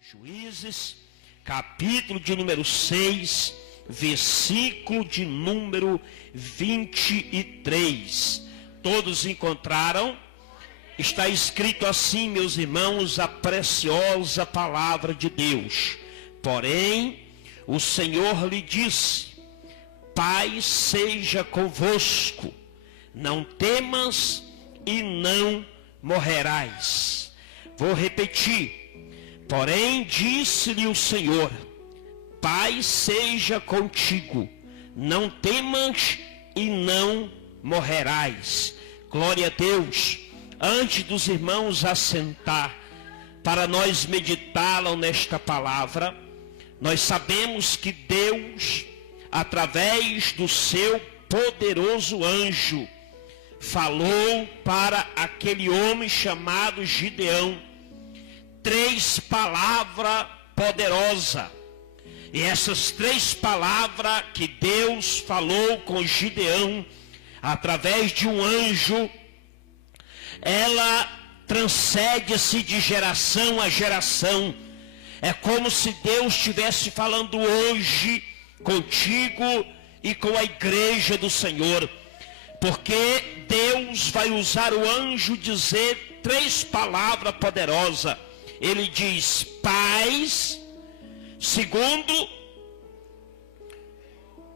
Juízes, capítulo de número 6, versículo de número 23. Todos encontraram? Está escrito assim, meus irmãos, a preciosa palavra de Deus. Porém, o Senhor lhe disse: paz seja convosco, não temas e não morrerás. Vou repetir. Porém, disse-lhe o Senhor: paz seja contigo, não temas e não morrerás. Glória a Deus. Antes dos irmãos assentar para nós meditá-la nesta palavra, nós sabemos que Deus, através do seu poderoso anjo, falou para aquele homem chamado Gideão 3 palavras poderosas. E essas 3 palavras que Deus falou com Gideão através de um anjo, ela transcende-se de geração a geração. É como se Deus estivesse falando hoje contigo e com a igreja do Senhor, porque Deus vai usar o anjo dizer 3 palavras poderosas. Ele diz paz. Segundo,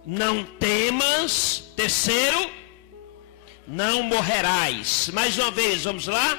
não temas. Terceiro, não morrerás. Mais uma vez, vamos lá?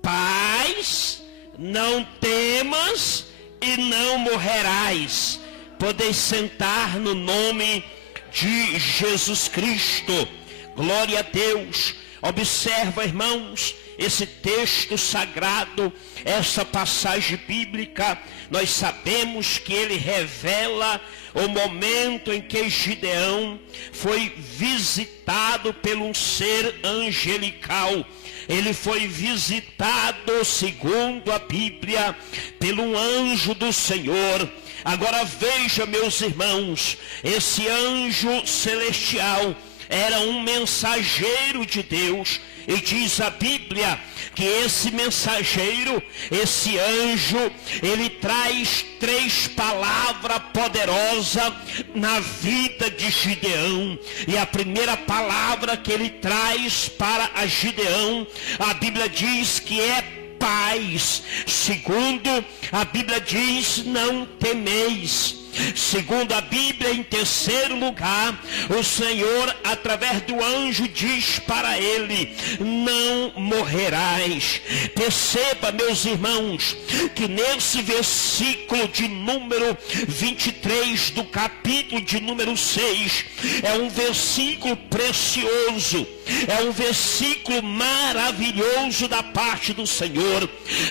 Paz, não temas e não morrerás. Podeis sentar no nome de Jesus Cristo. Glória a Deus. Observa, irmãos, esse texto sagrado, essa passagem bíblica. Nós sabemos que ele revela o momento em que Gideão foi visitado por um ser angelical. Ele foi visitado, segundo a Bíblia, pelo anjo do Senhor. Agora veja, meus irmãos, esse anjo celestial era um mensageiro de Deus. E diz a Bíblia que esse mensageiro, esse anjo, ele traz 3 palavras poderosas na vida de Gideão. E a primeira palavra que ele traz para a Gideão, a Bíblia diz que é paz. Segundo, a Bíblia diz: não temeis. Segundo a Bíblia, em terceiro lugar, o Senhor, através do anjo, diz para ele: não morrerás. Perceba, meus irmãos, que nesse versículo de número 23 do capítulo de número 6, é um versículo precioso, é um versículo maravilhoso da parte do Senhor.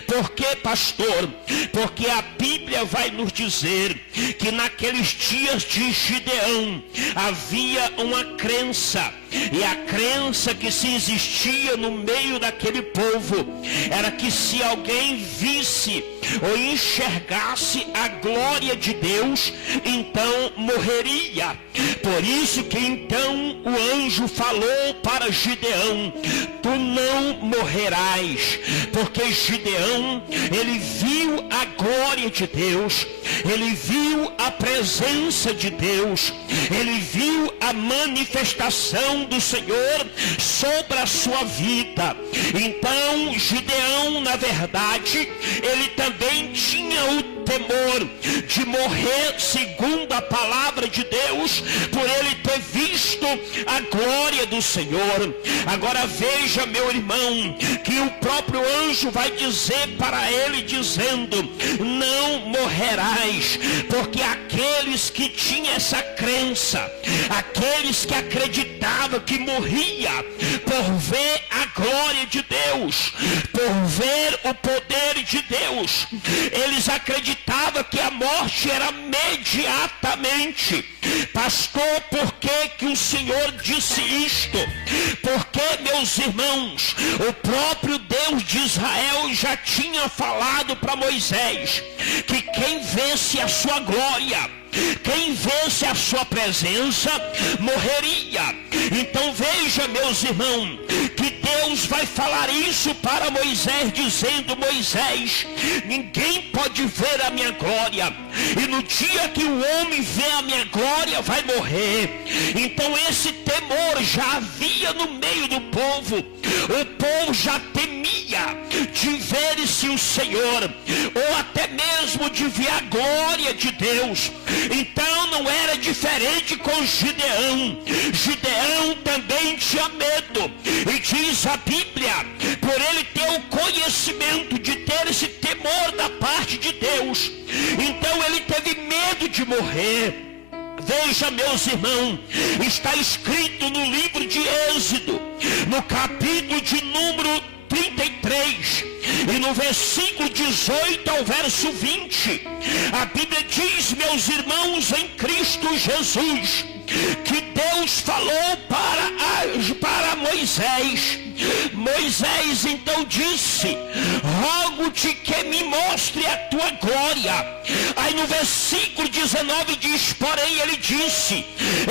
Por que, pastor? Porque a Bíblia vai nos dizer que naqueles dias de Gideão havia uma crença, e a crença que se existia no meio daquele povo era que se alguém visse ou enxergasse a glória de Deus, então morreria. Por isso que então o anjo falou para Gideão: tu não morrerás. Porque Gideão, ele viu a glória de Deus, ele viu a presença de Deus, ele viu a manifestação do Senhor sobre a sua vida. Então Gideão, na verdade, ele também tinha o temor de morrer, segundo a palavra de Deus, por ele ter visto a glória do Senhor. Agora veja, meu irmão, que o próprio anjo vai dizer para ele, dizendo: não morrerás. Porque aqueles que tinham essa crença, aqueles que acreditavam que morria por ver a glória de Deus, por ver o poder de Deus, eles acreditavam que a morte era imediatamente. Pastor, por que o Senhor disse isto? Porque, meus irmãos, o próprio Deus de Israel já tinha falado para Moisés que quem vesse a sua glória, quem vesse a sua presença, morreria. Então veja, meus irmãos, que Deus vai falar isso para Moisés, dizendo: Moisés, ninguém pode ver a minha glória, e no dia que o homem vê a minha glória vai morrer. Então esse temor já havia no meio do povo. O povo já temia de ver-se o Senhor, ou até mesmo de ver a glória de Deus. Então não era diferente com Gideão. Gideão também tinha medo, e diz a Bíblia, por ele ter o conhecimento de ter esse temor da parte de Deus, então ele teve medo de morrer. Veja, meus irmãos, está escrito no livro de Êxodo, no capítulo de número 33, e no versículo 18 ao verso 20, a Bíblia diz, meus irmãos, em Cristo Jesus, que Deus falou para Moisés. Moisés então disse: rogo-te que me mostre a tua glória. Aí no versículo 19 diz: porém ele disse: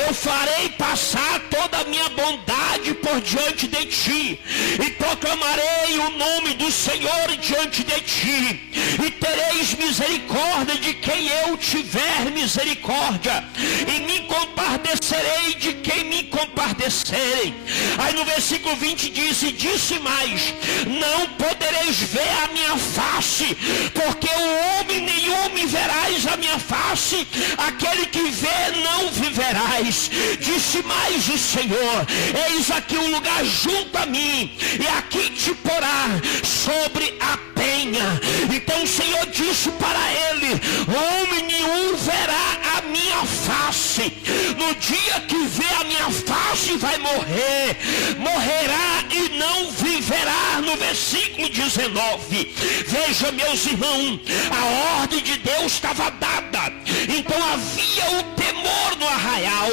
eu farei passar toda a minha bondade por diante de ti, e proclamarei o nome do Senhor diante de ti, e tereis misericórdia de quem eu tiver misericórdia, e me compadecerei de quem me compadecerem. Aí no versículo 20 diz: e disse mais: não podereis ver a minha face, porque o homem nenhum me verás a minha face, aquele que vê não viverás. Disse mais o Senhor: eis aqui um lugar junto a mim, e aqui te porá sobre a penha. Então o Senhor disse para ele: homem nenhum verá a minha face. No dia que vê a minha face vai morrer, morrerá e não viverá. No versículo 19, veja, meus irmãos, a ordem de Deus estava dada. Então havia o temor no arraial,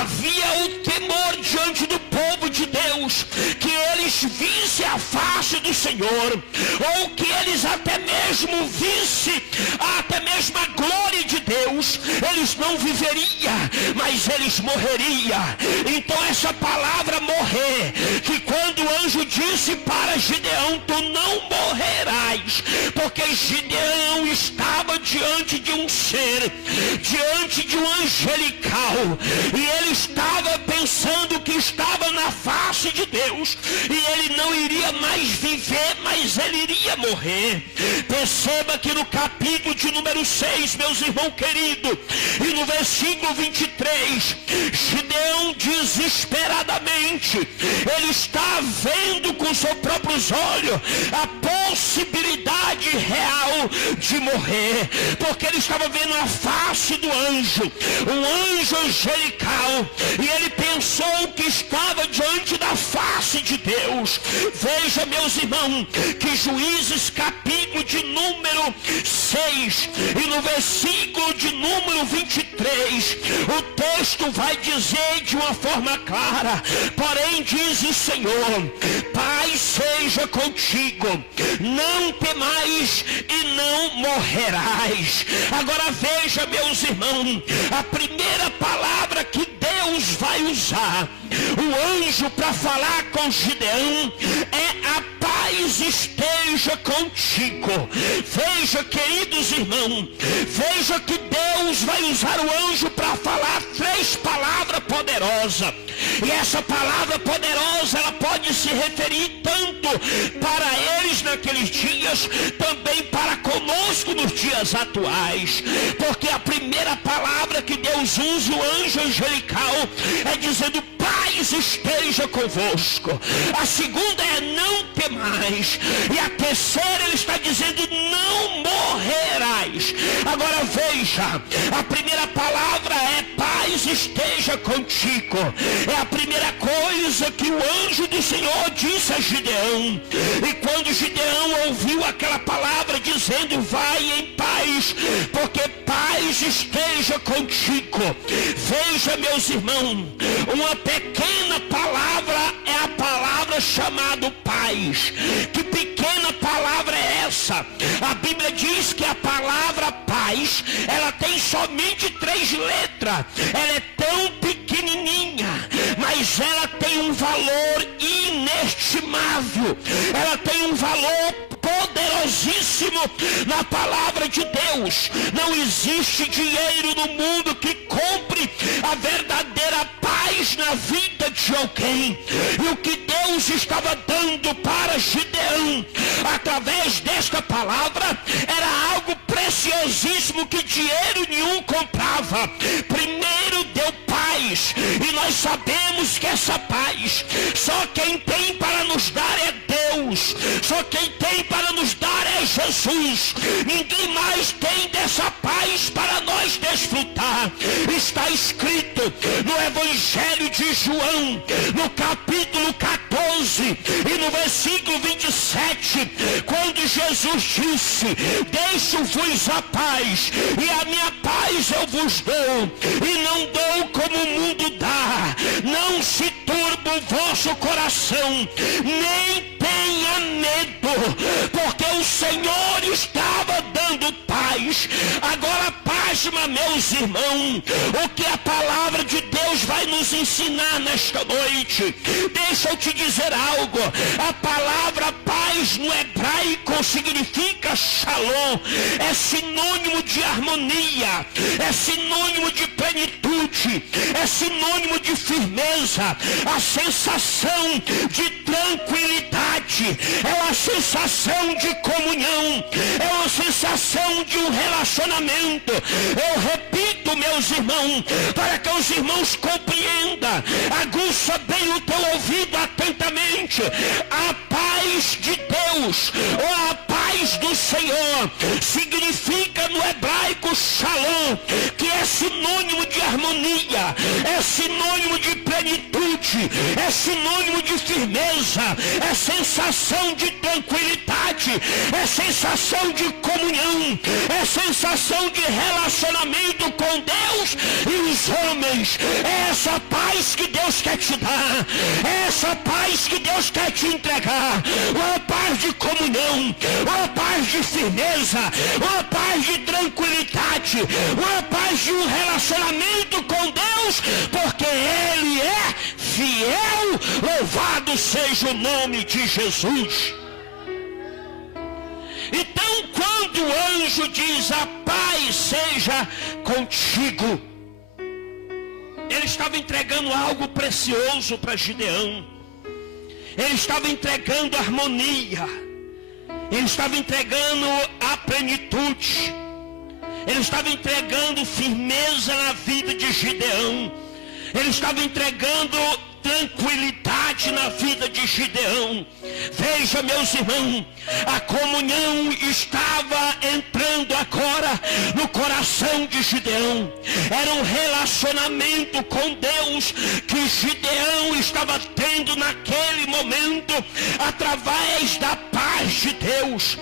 havia o temor diante do povo de Deus, que eles vissem a face do Senhor, ou que eles até mesmo vissem até mesmo a glória de Deus. Eles não viveriam, mas eles morreriam. Então essa palavra morrer, que quando o anjo disse para Gideão: tu não morrerás, porque Gideão estava diante de um ser, diante de um angelical, e ele estava pensando que estava na face de Deus, e ele não iria mais viver, mas ele iria morrer. Perceba que no capítulo de número 6, meus irmãos queridos, e no versículo 23, Gideão desesperadamente, ele está vendo com seus próprios olhos a possibilidade real de morrer, porque ele estava vendo a face do anjo, um anjo angelical, e ele pensou que estava diante da face de Deus. Veja, meus irmãos, que Juízes capítulo de número 6, e no versículo de número 23, o texto vai dizer de uma forma clara: porém diz o Senhor, paz seja contigo, não temais e não morrerás. Agora veja, meus irmãos, a primeira palavra que Deus vai usar, o anjo, para falar com Gideão, é: a paz esteja contigo. Veja, queridos irmãos, veja que Deus vai usar o anjo para falar 3 palavras poderosas. E essa palavra poderosa, ela pode se referir tanto para eles naqueles dias, também para conosco nos dias atuais. Porque a primeira palavra que Deus usa, o anjo angelical, é dizendo: paz esteja convosco. A segunda é: não temais. E a terceira, ele está dizendo: não morrerás. Agora veja, a primeira palavra é: paz esteja contigo. É a primeira coisa que o anjo do Senhor disse a Gideão. E quando Gideão ouviu aquela palavra dizendo: vai em paz, porque paz esteja contigo. Veja, meus irmãos, uma pequena palavra é a palavra chamada paz. Que pequena palavra é essa? A Bíblia diz que a palavra paz, ela tem somente 3 letras. Ela é tão pequenininha, mas ela tem um valor inestimável, ela tem um valor poderosíssimo na palavra de Deus. Não existe dinheiro no mundo que compre a verdadeira paz na vida de alguém. E o que Deus estava dando para Gideão através desta palavra era algo preciosíssimo que dinheiro nenhum comprava. Primeiro deu paz, e nós sabemos que essa paz só quem tem para nos dar é Deus, só quem tem para nos dar é Jesus. Ninguém mais tem dessa paz para nós desfrutar. Está escrito no Evangelho de João, no capítulo 14 e no versículo 27, quando Jesus disse: deixo-vos a paz, e a minha paz eu vos dou, e não dou como o mundo dá. Não se turbe o vosso coração, nem tenha medo, porque o Senhor estava dando paz. Agora pasma, meus irmãos, o que a palavra de Deus vai nos ensinar nesta noite. Deixa eu te dizer algo. A palavra paz no hebraico significa shalom, é sinônimo de harmonia, é sinônimo de plenitude, é sinônimo de firmeza, a sensação de tranquilidade, é uma sensação de comunhão, é uma sensação de um relacionamento. Eu repito, meus irmãos, para que os irmãos compreendam, aguça bem o teu ouvido atentamente. A paz de Deus, ou a paz do Senhor, significa no hebraico shalom, que é sinônimo de harmonia, é sinônimo de plenitude, é sinônimo de firmeza, é sensação de tranquilidade, é sensação de comunhão, é sensação de relacionamento com Deus e os homens. É essa paz que Deus quer te dar, é essa paz que Deus quer te entregar, uma paz de comunhão, uma paz de firmeza, uma paz de tranquilidade, uma paz de um relacionamento com Deus, porque Ele é fiel. Louvado seja o nome de Jesus. Então, quando o anjo diz: a paz seja contigo, ele estava entregando algo precioso para Gideão. Ele estava entregando harmonia, ele estava entregando a plenitude, ele estava entregando firmeza na vida de Gideão, ele estava entregando tranquilidade na vida de Gideão. Veja, meus irmãos, a comunhão estava entrando agora no coração de Gideão. Era um relacionamento com Deus que Gideão estava tendo naquele momento, através da paz de Deus.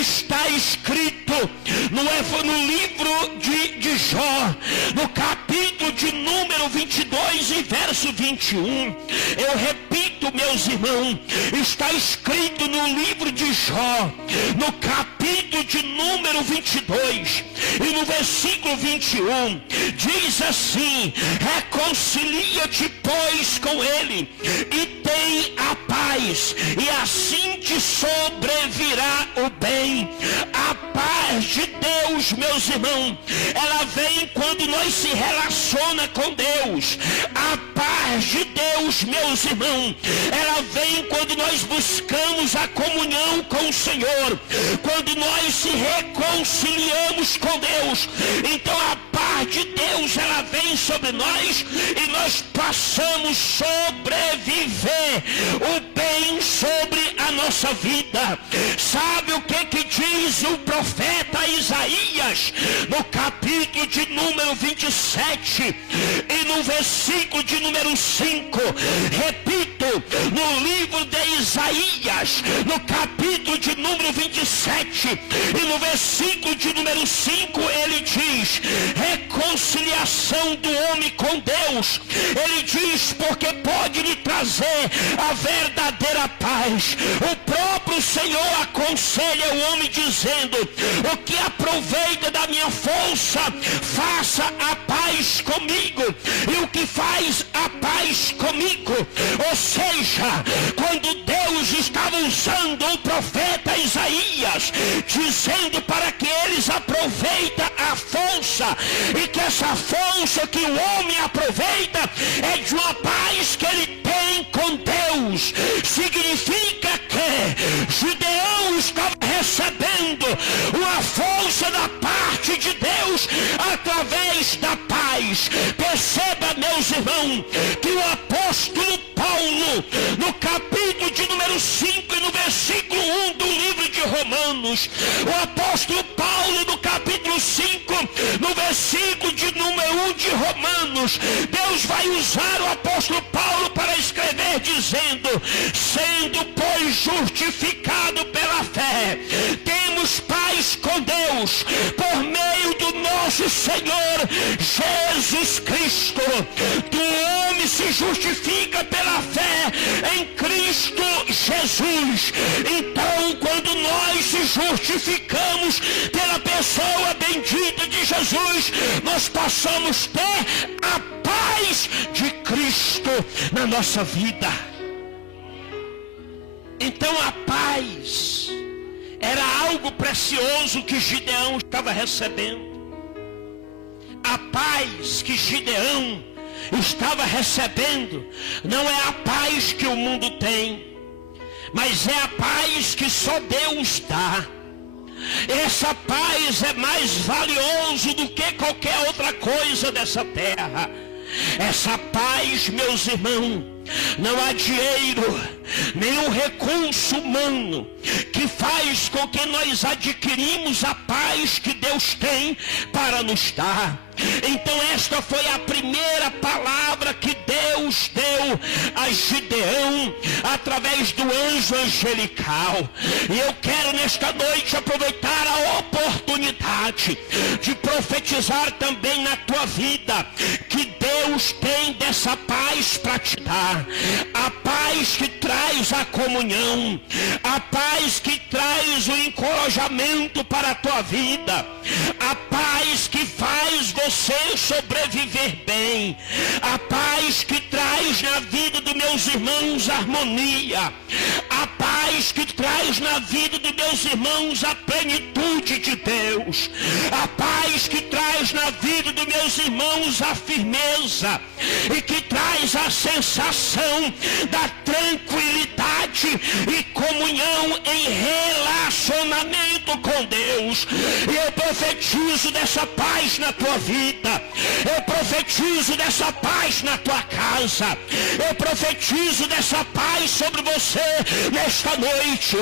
Está escrito no livro de Jó, no capítulo de número 22 e verso 21. Eu repito, meus irmãos, está escrito no livro de Jó, no capítulo de número 22 e no versículo 21, diz assim: reconcilia-te, pois, com ele, e tem a paz, e assim te sobrevirá o bem. A paz de Deus, meus irmãos, ela vem quando nós se relaciona com Deus. A paz de Deus, meus irmãos, ela vem quando nós buscamos a comunhão com o Senhor, quando nós se reconciliamos com Deus. Então a paz de Deus, ela vem sobre nós e nós passamos a sobreviver o bem sobre a nossa vida. Sabe o que diz o profeta Isaías no capítulo de número 27 e no versículo de número 5? Repito, no livro de Isaías, no capítulo de número 27 e no versículo de número 5, ele diz: reconciliação do homem com Deus. Ele diz: porque pode lhe trazer a verdadeira paz. O próprio próprio Senhor aconselha o homem dizendo: o que aproveita da minha força, faça a paz comigo. E o que faz a paz comigo? Ou seja, quando Deus estava usando o profeta Isaías, dizendo para que eles aproveitem a força, e que essa força que o homem aproveita é de uma paz que ele tem com Deus, significa que Gideão estava recebendo uma força da parte de Deus através da paz. Perceba, meus irmãos, que o apóstolo Paulo, no capítulo de número 5 e no versículo 1 do livro de Romanos, o apóstolo Paulo, no capítulo 5, no versículo de número 1 de Romanos, Deus vai usar o apóstolo Paulo para escrever dizendo: sendo, pois, justificado pela fé, temos paz com Deus, por meio do nosso Senhor Jesus Cristo. Do homem se justifica pela fé em Cristo Jesus. Então, quando nós se justificamos pela pessoa bendita de Jesus, nós passamos a ter a paz de Cristo na nossa vida. Então a paz era algo precioso que Gideão estava recebendo. A paz que Gideão estava recebendo não é a paz que o mundo tem, mas é a paz que só Deus dá. Essa paz é mais valiosa do que qualquer outra coisa dessa terra. Essa paz, meus irmãos, não há dinheiro, nenhum recurso humano que faz com que nós adquirimos a paz que Deus tem para nos dar. Então esta foi a primeira palavra que Deus deu a Gideão através do anjo angelical. E eu quero nesta noite aproveitar a oportunidade de profetizar também na tua vida que Deus tem dessa paz para te dar. A paz que traz a comunhão, a paz que traz o encorajamento para a tua vida, a paz que faz você sobreviver bem, a paz que traz na vida dos meus irmãos harmonia, a paz que traz na vida dos meus irmãos a plenitude de Deus, a paz que traz na vida dos meus irmãos a firmeza e que traz a sensação da tranquilidade e comunhão em relacionamento com Deus. E eu profetizo dessa paz na tua vida, eu profetizo dessa paz na tua casa, eu profetizo dessa paz sobre você nesta noite.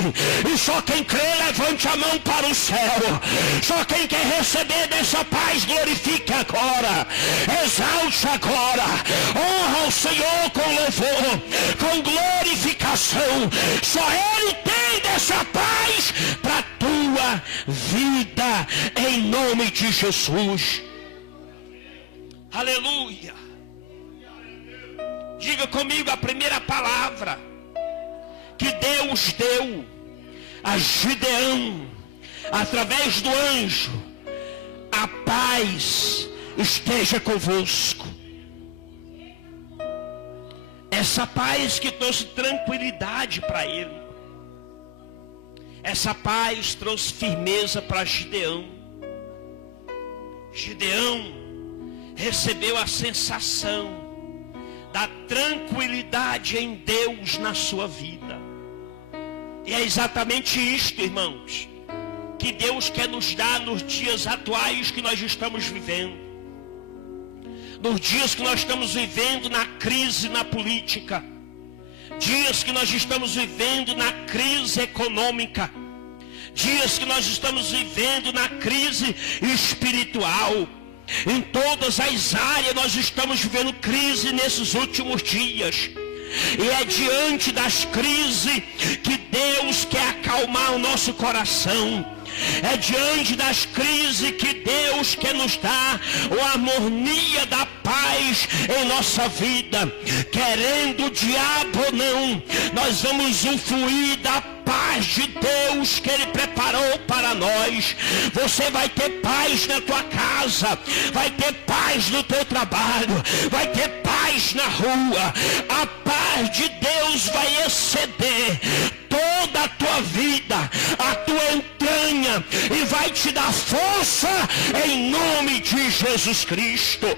E só quem crê, levante a mão para o céu. Só quem quer receber dessa paz, glorifique agora, exalte agora, honra o Senhor com louvor, com glorificação. Só Ele tem dessa paz para a tua vida, em nome de Jesus. Aleluia. Diga comigo a primeira palavra que Deus deu a Gideão através do anjo: a paz esteja convosco. Essa paz que trouxe tranquilidade para ele, essa paz trouxe firmeza para Gideão. Gideão recebeu a sensação da tranquilidade em Deus na sua vida. E é exatamente isto, irmãos, que Deus quer nos dar nos dias atuais que nós estamos vivendo. Nos dias que nós estamos vivendo na crise na política, dias que nós estamos vivendo na crise econômica, dias que nós estamos vivendo na crise espiritual. Em todas as áreas nós estamos vivendo crise nesses últimos dias. E é diante das crises que Deus quer acalmar o nosso coração. É diante das crises que Deus quer nos dar a harmonia da paz em nossa vida. Querendo o diabo ou não, nós vamos usufruir da paz de Deus que Ele preparou para nós. Você vai ter paz na tua casa, vai ter paz no teu trabalho, vai ter paz na rua. A paz de Deus vai exceder toda a tua vida, a tua entranha, e vai te dar força em nome de Jesus Cristo.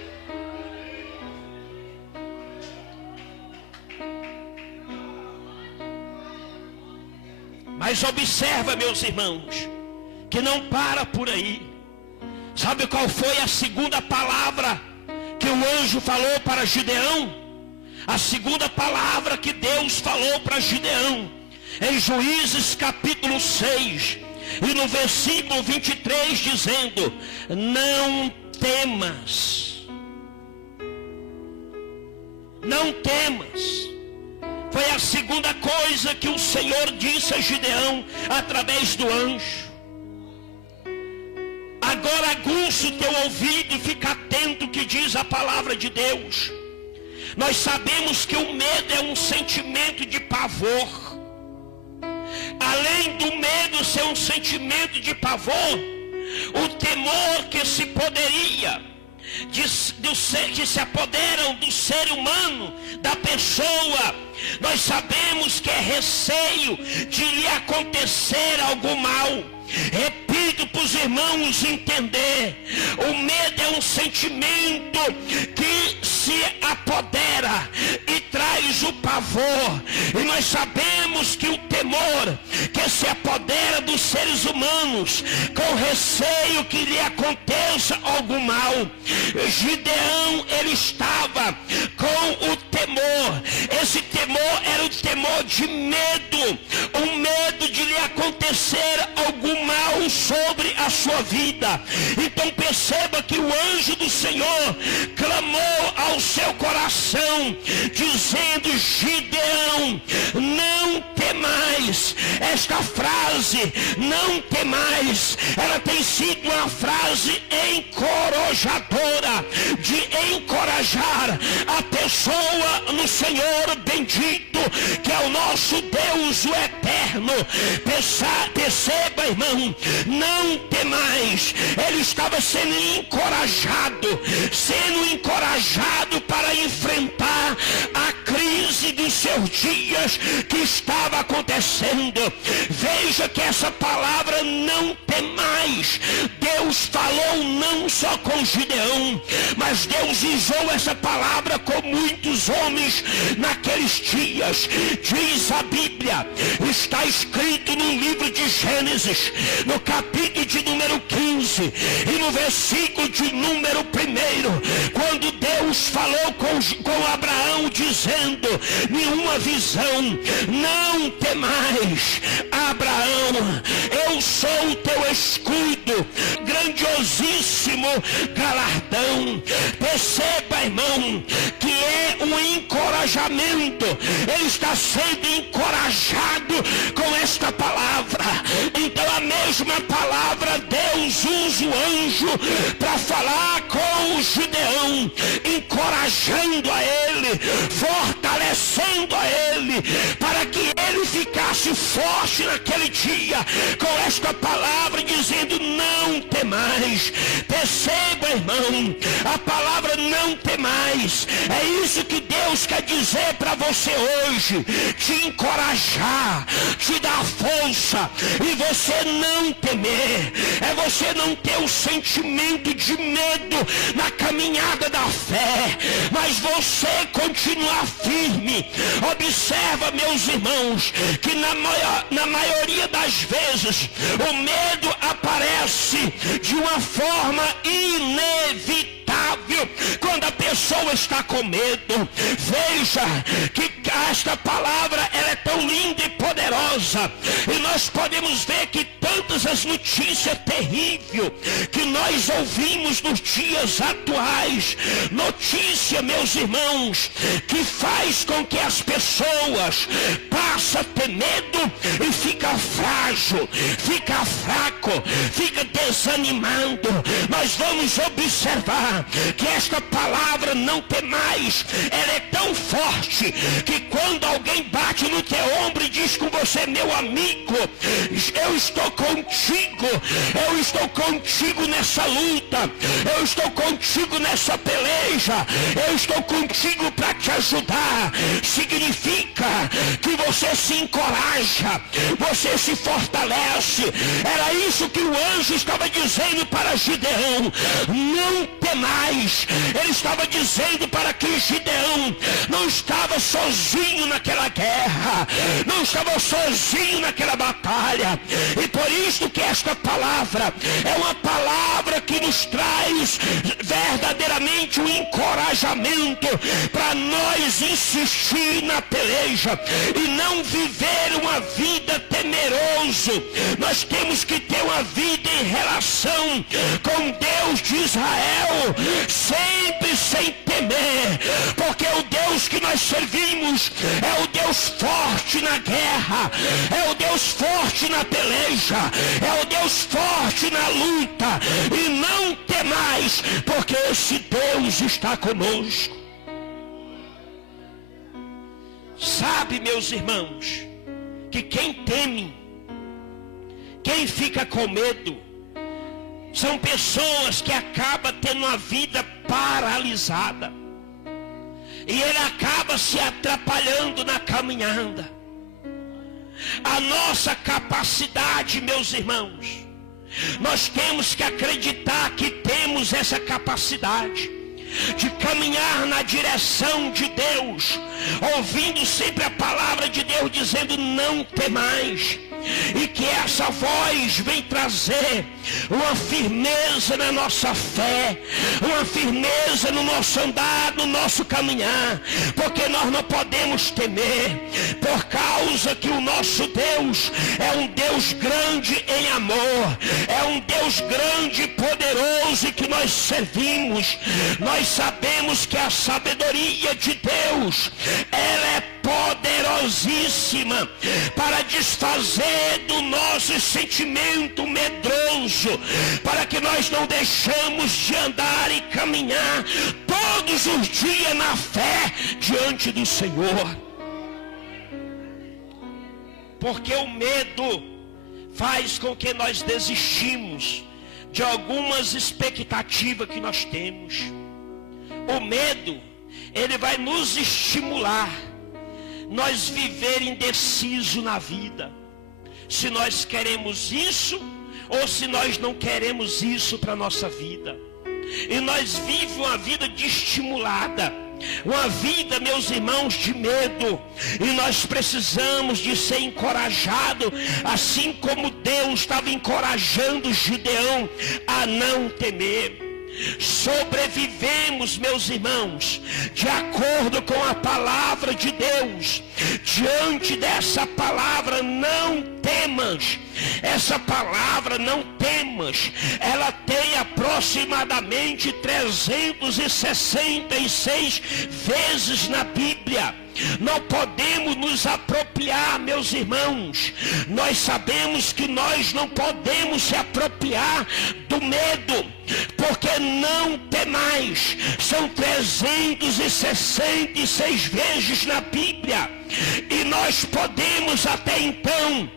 Mas observa, meus irmãos, que não para por aí. Sabe qual foi a segunda palavra que o anjo falou para Gideão? A segunda palavra que Deus falou para Gideão, em Juízes capítulo 6, e no versículo 23, dizendo: não temas. Não temas. Foi a segunda coisa que o Senhor disse a Gideão através do anjo. Agora aguça o teu ouvido e fica atento ao que diz a palavra de Deus. Nós sabemos que o medo é um sentimento de pavor. Além do medo ser um sentimento de pavor, o temor que se poderia que se apoderam do ser humano, da pessoa, nós sabemos que é receio de lhe acontecer algo mal. Repito para os irmãos entender: o medo é um sentimento que se apodera e traz o pavor, e nós sabemos que o temor que se apodera dos seres humanos, com receio que lhe aconteça algo mal. Gideão, ele estava com o temor. Esse temor era o temor de medo, o medo de lhe acontecer algum mal sobre a sua vida. Então perceba que o anjo do Senhor clamou ao seu coração, dizendo: Gideão, não temais. Esta frase, não temais, ela tem sido uma frase encorajadora, de encorajar a pessoa no Senhor bendito, que é o nosso Deus, o eterno. Perceba, irmão, não temais. Ele estava sendo encorajado para enfrentar a crise dos seus dias que estava acontecendo. Veja que essa palavra, não temais, Deus falou não só com Gideão, mas Deus usou essa palavra com muitos homens naqueles dias. Diz a Bíblia, está escrito no livro de Gênesis, no capítulo de número 15 e no versículo de número 1, quando Deus falou com Abraão, dizendo, nenhuma visão: não temais, Abraão, eu sou o teu escudo, grandiosíssimo galardão. Perceba, irmão, que é um encorajamento. Ele está sendo encorajado com esta palavra. Então a mesma palavra Deus usa o anjo para falar com o Gideão, encorajando a ele, fortalecendo a ele, para que ele ficasse forte naquele dia, com esta palavra, dizendo: não temais. Perceba, irmão, a palavra não temais, é isso que Deus quer dizer para você hoje, te encorajar, te dar força, e você não temer, é você não ter o sentimento de medo na caminhada da fé, mas você continuar firme. Observa, meus irmãos, que na maioria das vezes o medo aparece de uma forma inevitável quando a pessoa está com medo. Veja que esta palavra, ela é tão linda e poderosa, e nós podemos ver que tantas as notícias terríveis que nós ouvimos nos dias atuais. Notícia, meus irmãos, que faz com que as pessoas passem a ter medo e fica frágil, fica fraco, fica desanimado. Nós vamos observar que esta palavra não tem mais, ela é tão forte que quando alguém bate no teu ombro e diz com você: meu amigo, eu estou contigo nessa luta, eu estou contigo nessa peleja, eu estou contigo para te ajudar, significa que você se encoraja, você se fortalece. Era isso que o anjo estava dizendo para Gideão: não temais. Ele estava dizendo para que Gideão não estava sozinho naquela guerra, não estava sozinho naquela batalha. E por isso que esta palavra é uma palavra que nos traz verdadeiramente um encorajamento para nós insistir na peleja e não viver uma vida temeroso. Nós temos que ter uma vida em relação com Deus de Israel, sempre sem temer, porque o Deus que nós servimos é o Deus forte na guerra, é o Deus forte na peleja, é o Deus forte na luta. E não temais, porque esse Deus está conosco. Sabe, meus irmãos, que quem teme, quem fica com medo, são pessoas que acabam tendo uma vida paralisada. E ele acaba se atrapalhando na caminhada. A nossa capacidade, meus irmãos, nós temos que acreditar que temos essa capacidade de caminhar na direção de Deus, ouvindo sempre a palavra de Deus dizendo: não temais. E que essa voz vem trazer uma firmeza na nossa fé, uma firmeza no nosso andar, no nosso caminhar, porque nós não podemos temer, por causa que o nosso Deus é um Deus grande em amor, é um Deus grande e poderoso que nós servimos. Nós sabemos que a sabedoria de Deus, ela é poderosíssima para desfazer do nosso sentimento medroso, para que nós não deixamos de andar e caminhar todos os dias na fé diante do Senhor. Porque o medo faz com que nós desistimos de algumas expectativas que nós temos. O medo, ele vai nos estimular nós viver indeciso na vida, se nós queremos isso ou se nós não queremos isso para a nossa vida. E nós vivemos uma vida desestimulada, uma vida, meus irmãos, de medo. E nós precisamos de ser encorajado, assim como Deus estava encorajando Gideão a não temer. Sobrevivemos, meus irmãos, de acordo com a palavra de Deus. Diante dessa palavra, não temas. Essa palavra, não temas, ela tem aproximadamente 366 vezes na Bíblia. Não podemos nos apropriar, meus irmãos. Nós sabemos que nós não podemos se apropriar do medo, porque não temais. São 366 vezes na Bíblia. E nós podemos até então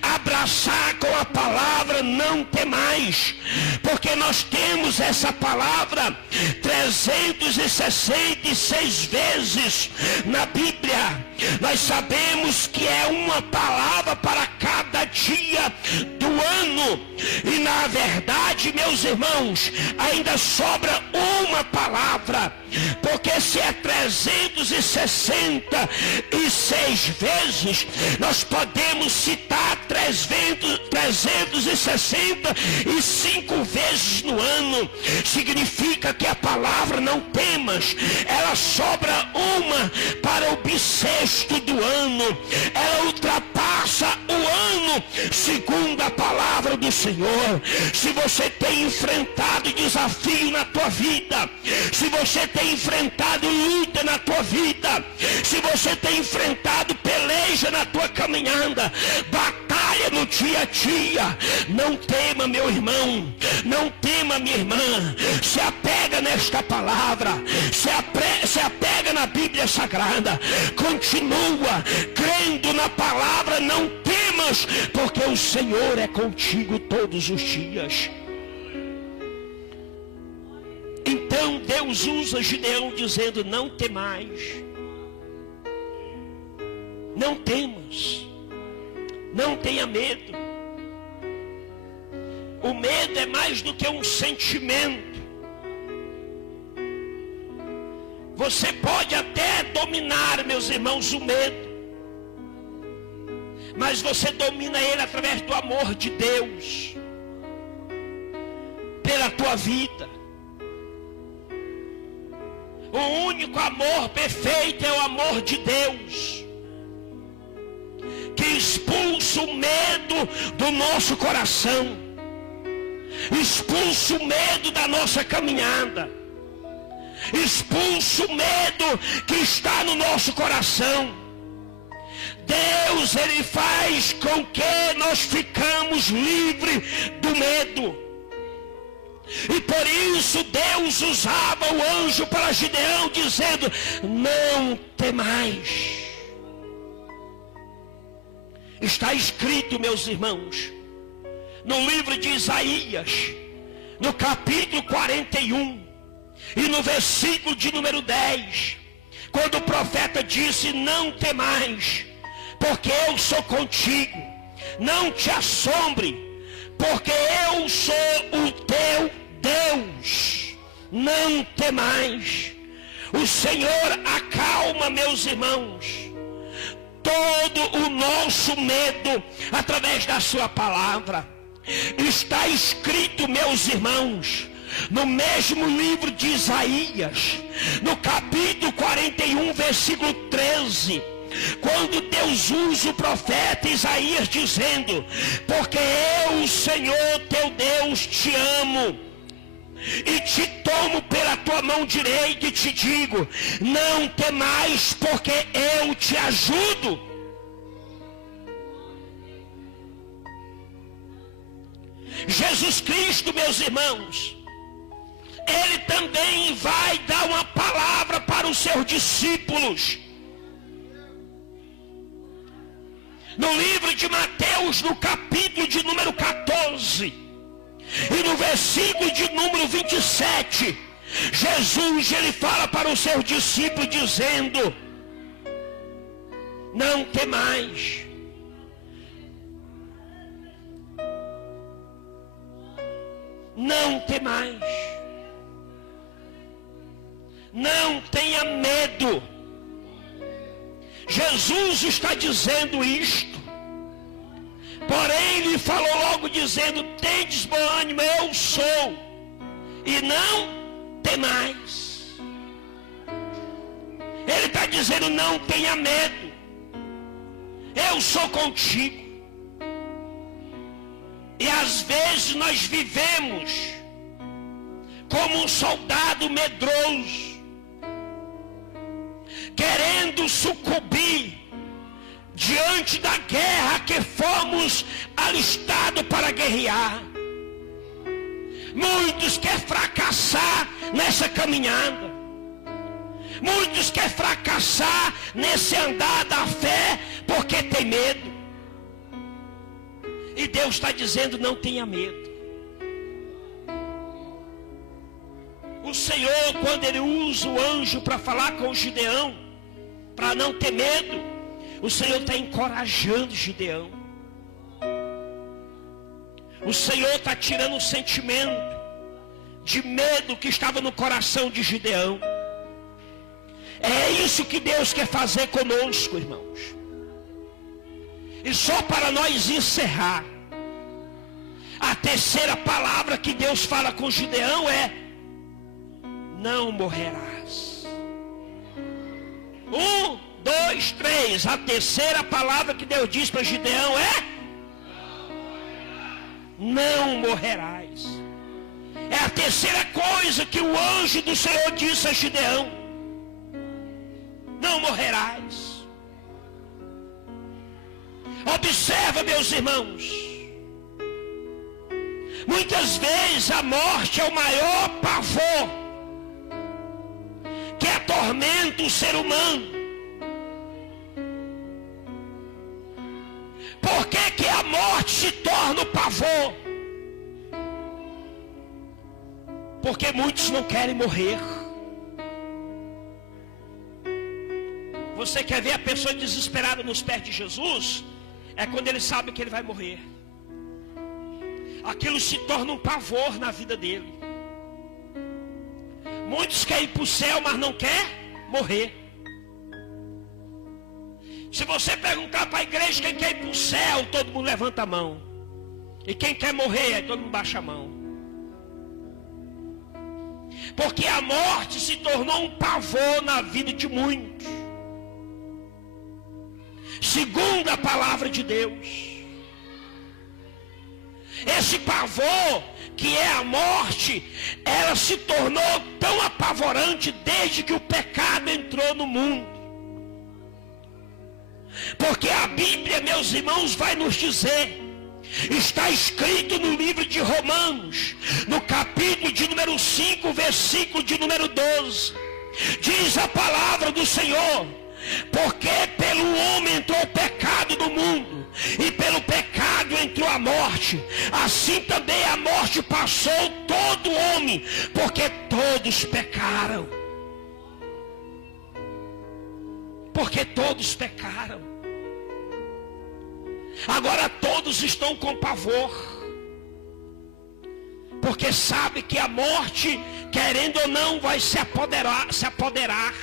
abraçar com a palavra não temais, porque nós temos essa palavra 366 vezes na Bíblia. Nós sabemos que é uma palavra para cada dia do ano. E na verdade, meus irmãos, ainda sobra uma palavra, porque se é 366 vezes, nós podemos citar 365 vezes no ano. Significa que a palavra não temas, ela sobra uma para o bissexto do ano. Ela ultrapassa o ano segundo a palavra do Senhor. Se você tem enfrentado desafio na tua vida, se você tem enfrentado luta na tua vida, se você tem enfrentado peleja na tua caminhada, batalha no dia a dia, não tema, meu irmão, não tema, minha irmã. Se apega nesta palavra, se apega na Bíblia Sagrada, continua crendo na palavra, não temas, porque o Senhor é contigo todos os dias. Então Deus usa Gideão dizendo: não temais, não temas, não tenha medo. O medo é mais do que um sentimento. Você pode até dominar, meus irmãos, o medo, mas você domina ele através do amor de Deus pela tua vida. O único amor perfeito é o amor de Deus, que expulsa o medo do nosso coração, expulsa o medo da nossa caminhada, expulsa o medo que está no nosso coração. Deus, ele faz com que nós ficamos livres do medo. E por isso Deus usava o anjo para Gideão, dizendo: não temais. Está escrito, meus irmãos, no livro de Isaías, no capítulo 41, e no versículo de número 10, quando o profeta disse: não temais, porque eu sou contigo, não te assombre, porque eu sou o teu Deus, não temais. O Senhor acalma, meus irmãos, todo o nosso medo através da sua palavra. Está escrito, meus irmãos, no mesmo livro de Isaías, no capítulo 41, versículo 13, quando Deus usa o profeta Isaías dizendo: porque eu, o Senhor teu Deus, te amo e te tomo pela tua mão direita e te digo: não temais, porque eu te ajudo. Jesus Cristo, meus irmãos, ele também vai dar uma palavra para os seus discípulos. No livro de Mateus, no capítulo de número 14, e no versículo de número 27, Jesus, ele fala para os seus discípulos dizendo: não temais. Não temais. Não tenha medo. Jesus está dizendo isto. Porém, ele falou logo dizendo: tendes bom ânimo, eu sou, e não temais. Ele está dizendo: não tenha medo, eu sou contigo. E às vezes nós vivemos como um soldado medroso, querendo sucumbir diante da guerra que fomos alistados para guerrear. Muitos querem fracassar nessa caminhada. Muitos querem fracassar nesse andar da fé porque tem medo. E Deus está dizendo: não tenha medo. O Senhor, quando ele usa o anjo para falar com o Gideão, para não ter medo, o Senhor está encorajando Gideão. O Senhor está tirando o sentimento de medo que estava no coração de Gideão. É isso que Deus quer fazer conosco, irmãos. E só para nós encerrar, a terceira palavra que Deus fala com Gideão é: não morrerás. 1, 2, 3. A terceira palavra que Deus diz para Gideão é: não morrerás. É a terceira coisa que o anjo do Senhor disse a Gideão: não morrerás. Observa, meus irmãos, muitas vezes a morte é o maior pavor que atormenta o ser humano. Por que a morte se torna o pavor? Porque muitos não querem morrer. Você quer ver a pessoa desesperada nos pés de Jesus? É quando ele sabe que ele vai morrer. Aquilo se torna um pavor na vida dele. Muitos querem ir para o céu, mas não quer morrer. Se você perguntar para a igreja quem quer ir para o céu, todo mundo levanta a mão. E quem quer morrer, aí todo mundo baixa a mão. Porque a morte se tornou um pavor na vida de muitos. Segundo a palavra de Deus, esse pavor que é a morte, ela se tornou tão apavorante desde que o pecado entrou no mundo. Porque a Bíblia, meus irmãos, vai nos dizer, está escrito no livro de Romanos, no capítulo de número 5, versículo de número 12, diz a palavra do Senhor: porque pelo homem entrou o pecado no mundo, e pelo pecado entrou a morte, assim também a morte passou todo homem, porque todos pecaram. Porque todos pecaram. Agora todos estão com pavor, porque sabe que a morte, querendo ou não, vai se apoderar.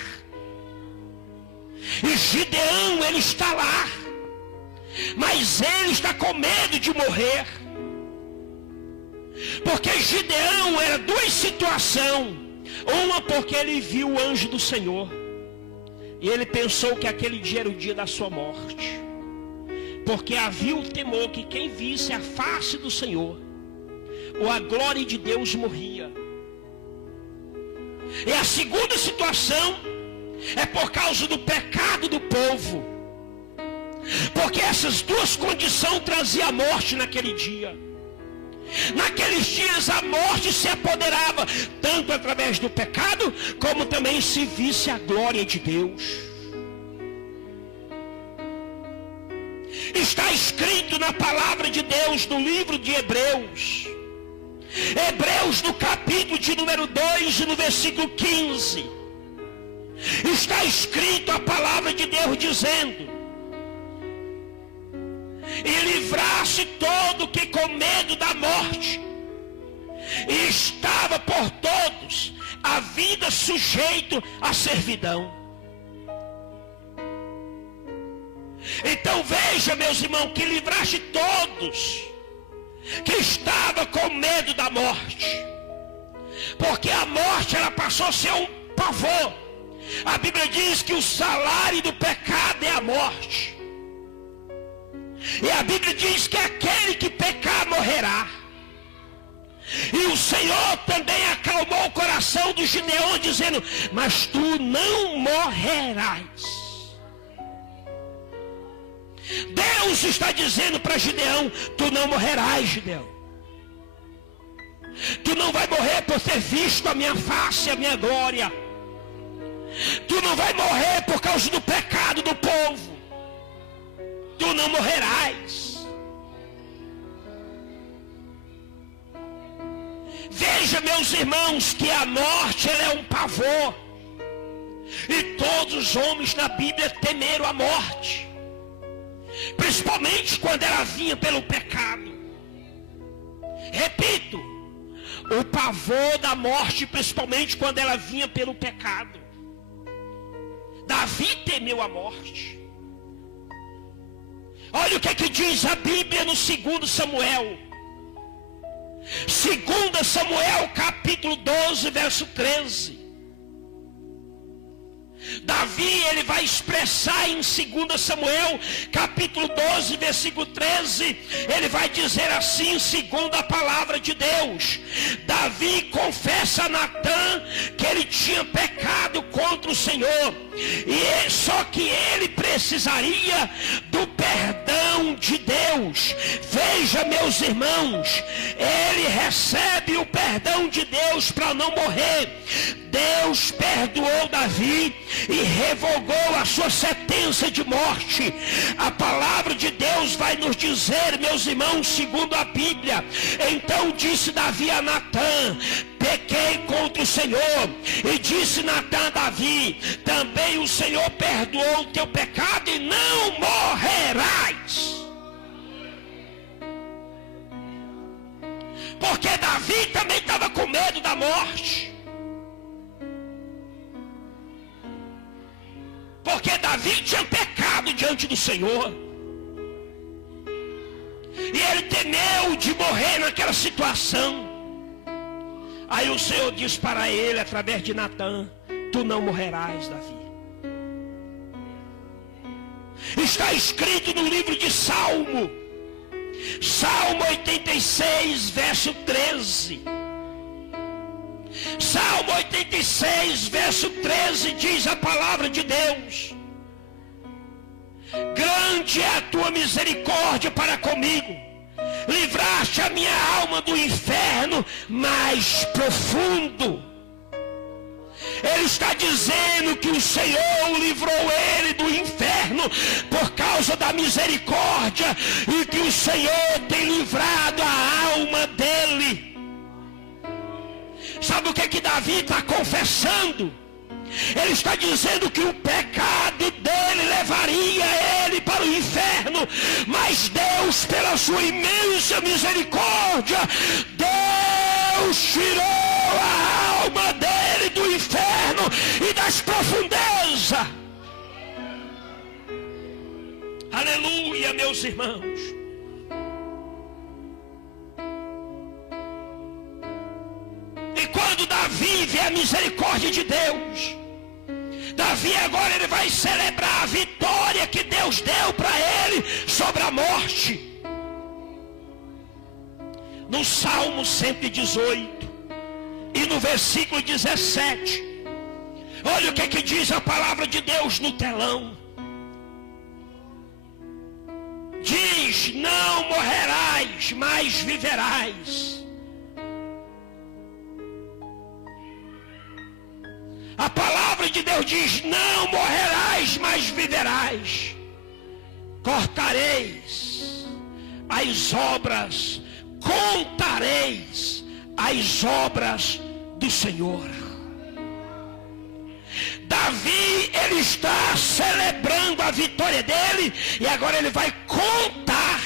E Gideão, ele está lá, mas ele está com medo de morrer. Porque Gideão era duas situações. Uma porque ele viu o anjo do Senhor, e ele pensou que aquele dia era o dia da sua morte. Porque havia o temor que quem visse a face do Senhor, ou a glória de Deus, morria. E a segunda situação é por causa do pecado do povo. Porque essas duas condições traziam a morte naquele dia. Naqueles dias a morte se apoderava, tanto através do pecado, como também se visse a glória de Deus. Está escrito na palavra de Deus, no livro de Hebreus. Hebreus, no capítulo de número 2, no versículo 15. Está escrito a palavra de Deus dizendo: e livrasse todo que com medo da morte, e estava por todos a vida sujeito à servidão. Então veja, meus irmãos, que livraste todos que estava com medo da morte. Porque a morte, ela passou a ser um pavor. A Bíblia diz que o salário do pecado é a morte. E a Bíblia diz que aquele que pecar morrerá. E o Senhor também acalmou o coração do Gideão, dizendo: mas tu não morrerás. Deus está dizendo para Gideão: tu não morrerás, Gideão. Tu não vai morrer por ter visto a minha face, a minha glória. Tu não vai morrer por causa do pecado do povo. Tu não morrerás. Veja, meus irmãos, que a morte, ela é um pavor. E todos os homens na Bíblia temeram a morte. Principalmente quando ela vinha pelo pecado. Repito, o pavor da morte, principalmente quando ela vinha pelo pecado. Davi temeu a morte. Olha o que é que diz a Bíblia no 2 Samuel. 2 Samuel capítulo 12, verso 13. Davi, ele vai expressar em 2 Samuel, capítulo 12, versículo 13, ele vai dizer assim, segundo a palavra de Deus: Davi confessa a Natã que ele tinha pecado contra o Senhor, e só que ele precisaria do perdão de Deus. Veja, meus irmãos, ele recebe o perdão de Deus para não morrer. Deus perdoou Davi e revogou a sua sentença de morte. A palavra de Deus vai nos dizer, meus irmãos, segundo a Bíblia: então disse Davi a Natã: pequei contra o Senhor. E disse Natã a Davi: também o Senhor perdoou o teu pecado e não morrerás. Porque Davi também estava com medo da morte. Porque Davi tinha pecado diante do Senhor. E ele temeu de morrer naquela situação. Aí o Senhor diz para ele, através de Natã: tu não morrerás, Davi. Está escrito no livro de Salmo 86, verso 13. Salmo 86, verso 13, diz a palavra de Deus: grande é a tua misericórdia para comigo, livraste a minha alma do inferno mais profundo. Ele está dizendo que o Senhor livrou ele do inferno por causa da misericórdia, e que o Senhor tem livrado a alma dele. Sabe o que Davi está confessando? Ele está dizendo que o pecado dele levaria ele para o inferno, mas Deus, pela sua imensa misericórdia, Deus tirou a alma dele do inferno e das profundezas. Aleluia, meus irmãos. E quando Davi vê a misericórdia de Deus, Davi agora ele vai celebrar a vitória que Deus deu para ele sobre a morte. No Salmo 118 e no versículo 17, olha o que diz a palavra de Deus no telão. Diz: não morrerás, mas viverás. A palavra de Deus diz: não morrerás, mas viverás. Cortareis as obras, contareis as obras do Senhor. Davi, ele está celebrando a vitória dele, e agora ele vai contar.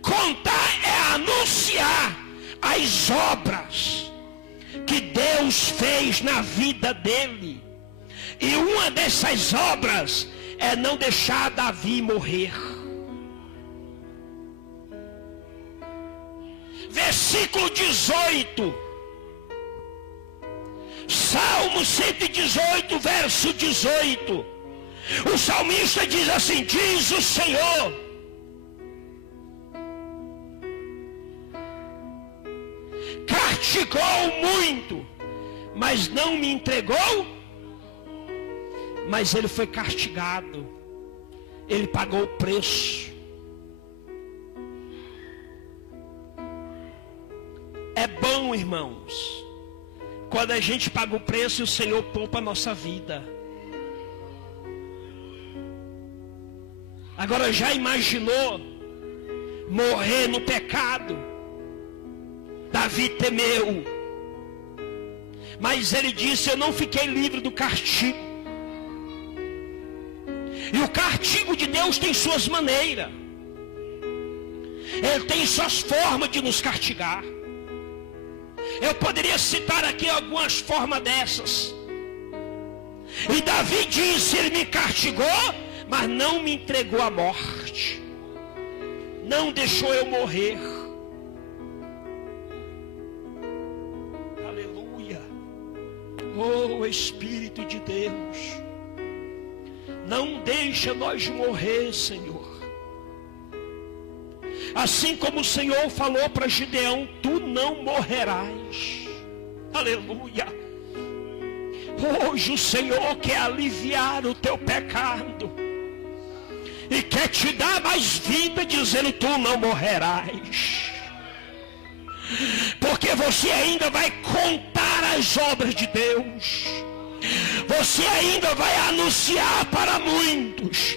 Contar é anunciar as obras que Deus fez na vida dele. E uma dessas obras é não deixar Davi morrer. Versículo 18. Salmo 118, verso 18. O salmista diz assim: diz o Senhor: castigou muito, mas não me entregou. Mas ele foi castigado, ele pagou o preço. É bom, irmãos, quando a gente paga o preço e o Senhor poupa a nossa vida. Agora, já imaginou morrer no pecado? Davi temeu, mas ele disse: eu não fiquei livre do castigo. E o castigo de Deus tem suas maneiras, ele tem suas formas de nos castigar. Eu poderia citar aqui algumas formas dessas. E Davi disse: ele me castigou, mas não me entregou à morte, não deixou eu morrer. Oh Espírito de Deus, não deixa nós morrer, Senhor. Assim como o Senhor falou para Gideão, tu não morrerás. Aleluia. Hoje o Senhor quer aliviar o teu pecado e quer te dar mais vida, dizendo, tu não morrerás. Porque você ainda vai contar as obras de Deus. Você ainda vai anunciar para muitos.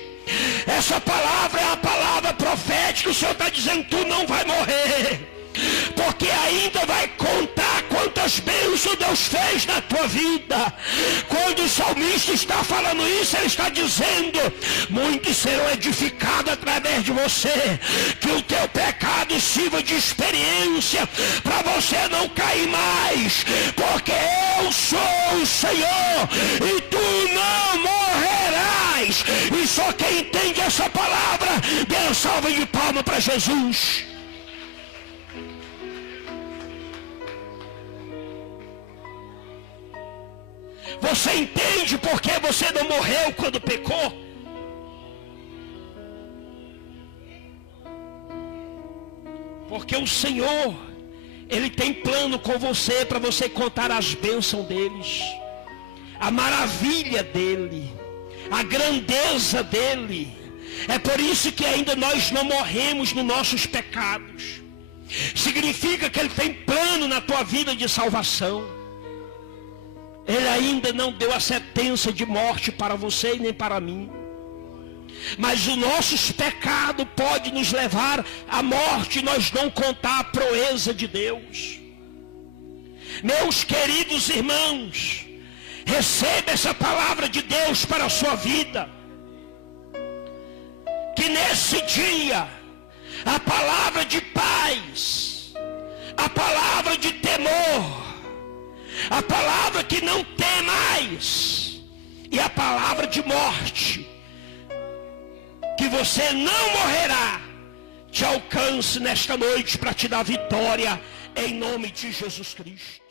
Essa palavra é a palavra profética. O Senhor está dizendo, tu não vai morrer. Porque ainda vai contar quantas bênçãos Deus fez na tua vida. Quando o salmista está falando isso, ele está dizendo, muitos serão edificados através de você. Que o teu pecado sirva de experiência para você não cair mais. Porque eu sou o Senhor e tu não morrerás. E só quem entende essa palavra, dê uma salva de palmas para Jesus. Você entende por que você não morreu quando pecou? Porque o Senhor, Ele tem plano com você para você contar as bênçãos deles, a maravilha dele, a grandeza dele. É por isso que ainda nós não morremos nos nossos pecados. Significa que Ele tem plano na tua vida de salvação. Ele ainda não deu a sentença de morte para você e nem para mim. Mas os nossos pecados podem nos levar à morte, nós não contar a proeza de Deus. Meus queridos irmãos, receba essa palavra de Deus para a sua vida. Que nesse dia, a palavra de paz, a palavra de temor, a palavra que não tem mais, e a palavra de morte, que você não morrerá, te alcance nesta noite para te dar vitória, em nome de Jesus Cristo.